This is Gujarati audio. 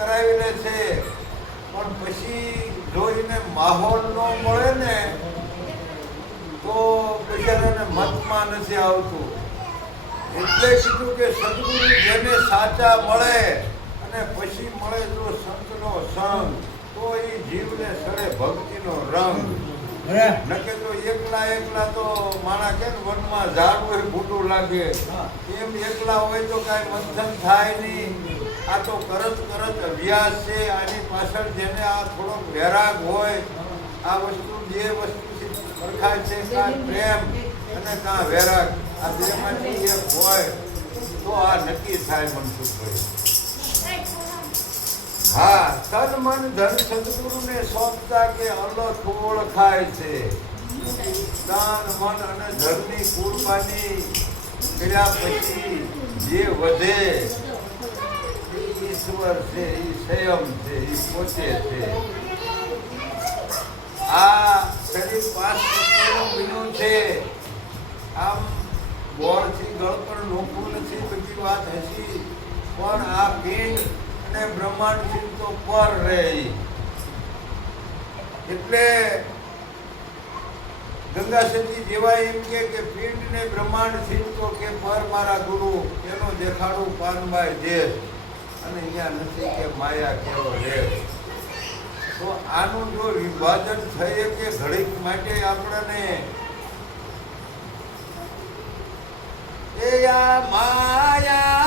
કરાવી લે છે, પણ પછી જો એને માહોલ ન મળે ને તો બિચારાને મતમાં નથી આવતું. એટલે કીધું કે સદગુરુ જેને સાચા મળે અને પછી મળે જો સંતનો સંગ, તો એ જીવને સડે ભક્તિનો રંગ. નકે તો એકલા તો માણા કે વનમાં ઝાડ હોય ભૂંડું લાગે, એમ એકલા હોય તો કાંઈ મંથન થાય નહીં. આ તો કરત અભ્યાસ છે. આની પાછળ જેને આ થોડોક વૈરાગ હોય, આ વસ્તુ બે વસ્તુથી ઓળખાય છે, કાં પ્રેમ અને કાં વૈરાગ, આ બેમાંથી એક હોય તો આ નક્કી થાય મનસુખભાઈ. હા, તન મન ધન સદગુરુને સોંપતા કે અલખ ઓળખાય છે. દાન મન અને ધનની કુરબાની કર્યા પછી જે વધે ઈશ્વર છે, ઈ સંયમ છે, ઈ પોતે છે. આ શરીર 5 તત્વોનું બન્યું છે. આમ ગોળથી ગળ પર નોખું નથી, બધી વાત હસી, પણ આ પિંડ અને બ્રહ્માંડથી તો પર રહે. એટલે ગંગા સતી જેવાય એમ કે પિંડ ને બ્રહ્માંડથી તો કે પર મારા ગુરુ, એનો દેખાડું પાનબાઈ દેશ, અને અહીંયા નથી કે માયા કેવો દેશ. તો આનું જો વિભાજન થઈ કે ઘડીક માટે આપણને એ માયા